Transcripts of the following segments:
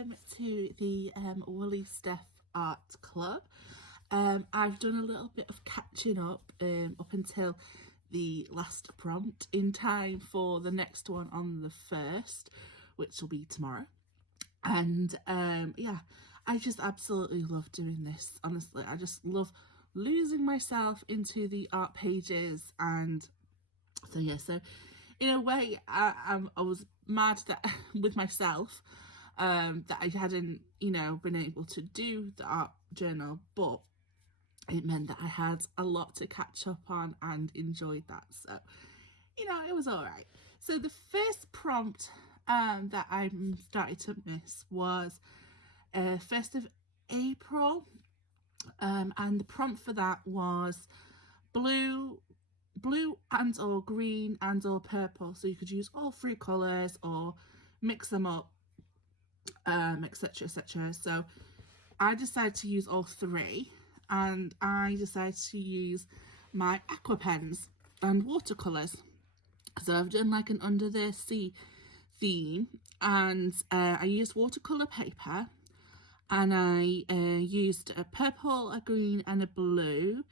welcome to the Woolly Steph Art Club. I've done a little bit of catching up until the last prompt in time for the next one on the 1st, which will be tomorrow. And yeah, I just absolutely love doing this. Honestly, I just love losing myself into the art pages. And so yeah, so in a way I was mad that with myself that I hadn't, been able to do the art journal, but it meant that I had a lot to catch up on and enjoyed that. So, it was all right. So the first prompt that I started to miss was 1st of April. And the prompt for that was blue and or green and or purple. So you could use all three colours or mix them up, etc, etc. So I decided to use all three, and I decided to use my aqua pens and watercolours. So I've done like an under the sea theme, and I used watercolour paper, and I used a purple, a green and a blue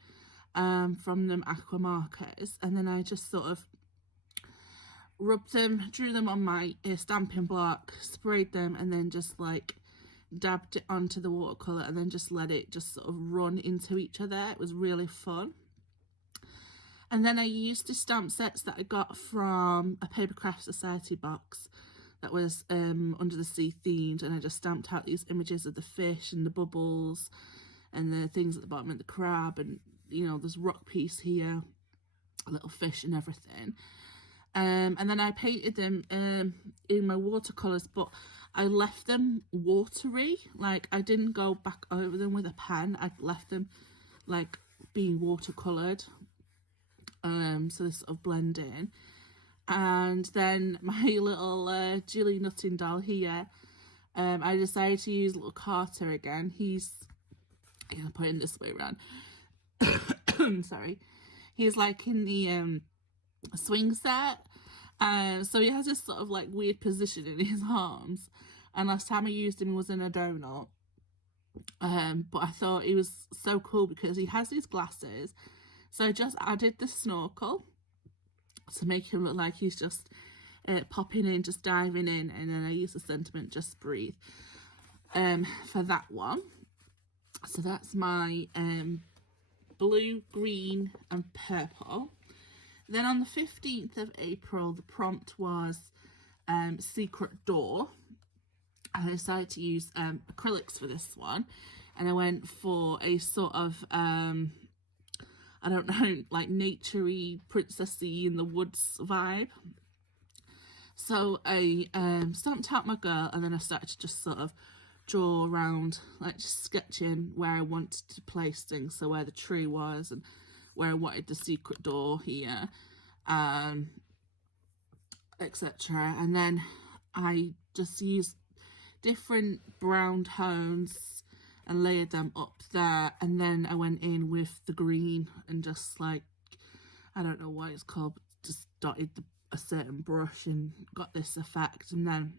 from them aqua markers, and then I just sort of rubbed them, drew them on my stamping block, sprayed them, and then just like dabbed it onto the watercolour, and then just let it just sort of run into each other. It was really fun. And then I used the stamp sets that I got from a Papercraft Society box that was under the sea themed, and I just stamped out these images of the fish and the bubbles and the things at the bottom of the crab, and there's rock piece here, a little fish and everything. And then I painted them in my watercolours, but I left them watery. Like, I didn't go back over them with a pen. I left them like being watercoloured, so they sort of blend in. And then my little Jilly Nutting doll here, I decided to use little Carter again. I'll put it this way around. Sorry. He's like in the swing set. So he has this sort of like weird position in his arms. And last time I used him, he was in a donut. But I thought he was so cool because he has these glasses. So I just added the snorkel to make him look like he's just popping in, just diving in, and then I use the sentiment "just breathe" for that one. So that's my blue, green and purple. Then on the 15th of April, the prompt was secret door. I decided to use acrylics for this one, and I went for a sort of I don't know, like naturey, princessy in the woods vibe. So I stamped out my girl, and then I started to just sort of draw around, like just sketching where I wanted to place things. So where the tree was and where I wanted the secret door here, etc. And then I just used different brown tones and layered them up there, and then I went in with the green and just like, I don't know what it's called, but just dotted a certain brush and got this effect. And then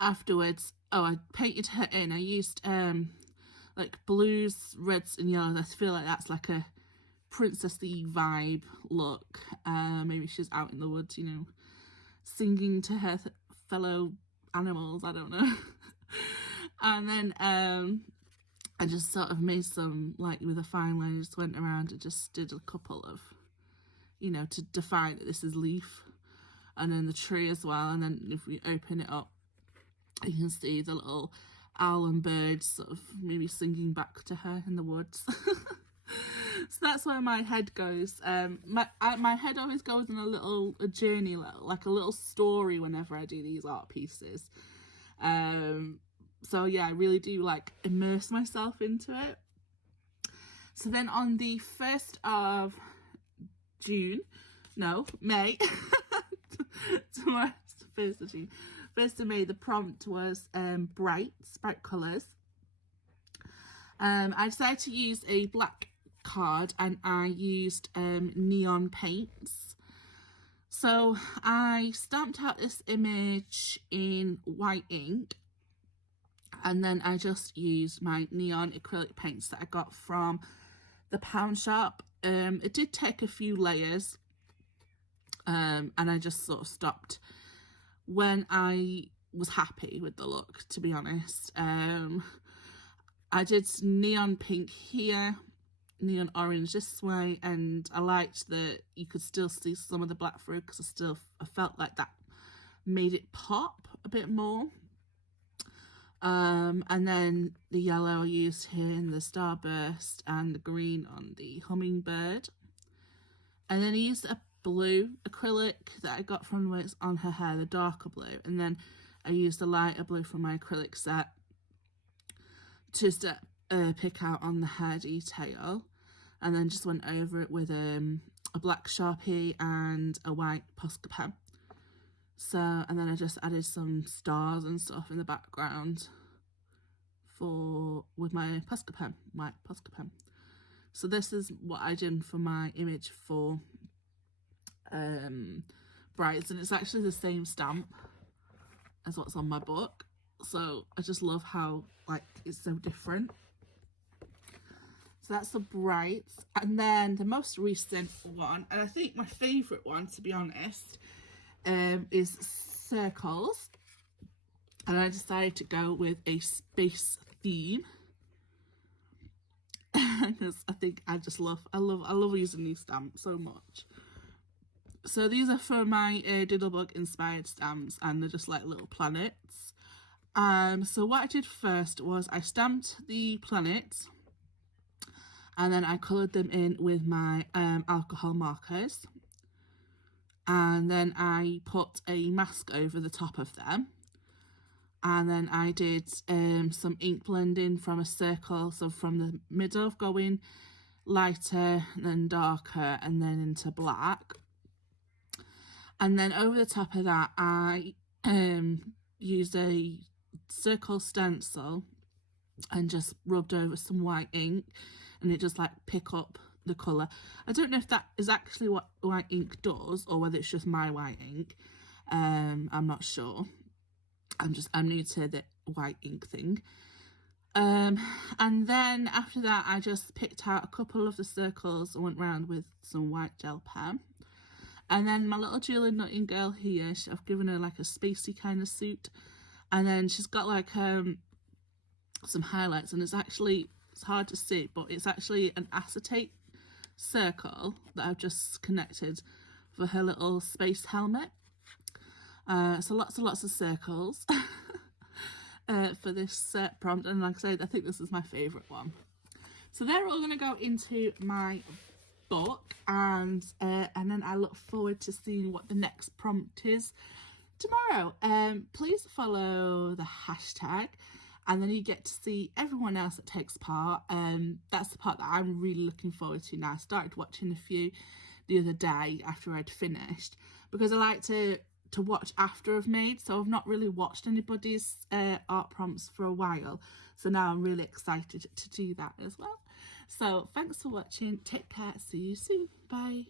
afterwards, I painted her in. I used like blues, reds and yellows. I feel like that's like a princessy vibe look. Maybe she's out in the woods, singing to her fellow animals, I don't know. And then I just sort of made some, like with a fine line, just went around and just did a couple of, to define that this is leaf, and then the tree as well. And then if we open it up, you can see the little owl and birds sort of maybe singing back to her in the woods. So that's where my head goes. My head always goes on a journey, like a little story whenever I do these art pieces. So yeah, I really do like immerse myself into it. So then on the 1st of May, tomorrow's the 1st of June, 1st of May, the prompt was bright colours. I decided to use a black card, and I used neon paints. So I stamped out this image in white ink, And then I just used my neon acrylic paints that I got from the pound shop. It did take a few layers, and I just sort of stopped when I was happy with the look, to be honest. I did neon pink here, neon orange this way, and I liked that you could still see some of the black through, because I felt like that made it pop a bit more. And then the yellow I used here in the starburst, and the green on the hummingbird. And then I used a blue acrylic that I got from where it's on her hair, the darker blue, and then I used the lighter blue from my acrylic set to pick out on the hair detail, and then just went over it with a black Sharpie and a white Posca pen. So, and then I just added some stars and stuff in the background with my Posca pen, white Posca pen. So this is what I did for my image for Brights, and it's actually the same stamp as what's on my book. So I just love how like it's so different. So that's the Brights. And then the most recent one, and I think my favourite one, to be honest, is Circles. And I decided to go with a space theme because I think I love using these stamps so much. So these are for my Diddlebug inspired stamps, and they're just like little planets. So what I did first was I stamped the planets, and then I coloured them in with my alcohol markers, and then I put a mask over the top of them, and then I did some ink blending from a circle, so from the middle going lighter, then darker, and then into black. And then over the top of that, I used a circle stencil and just rubbed over some white ink, and it just like pick up the colour. I don't know if that is actually what white ink does, or whether it's just my white ink. I'm not sure. I'm new to the white ink thing. And then after that, I just picked out a couple of the circles and went round with some white gel pen. And then my little Julie Nightingale here, I've given her like a spacey kind of suit, and then she's got like some highlights, and it's hard to see, but it's actually an acetate circle that I've just connected for her little space helmet. So lots and lots of circles for this prompt, and like I said, I think this is my favourite one. So they're all going to go into my book, and then I look forward to seeing what the next prompt is tomorrow. Please follow the hashtag, and then you get to see everyone else that takes part. That's the part that I'm really looking forward to now. I started watching a few the other day after I'd finished, because I like to watch after I've made, so I've not really watched anybody's art prompts for a while, so now I'm really excited to do that as well. So thanks for watching, take care, see you soon, bye.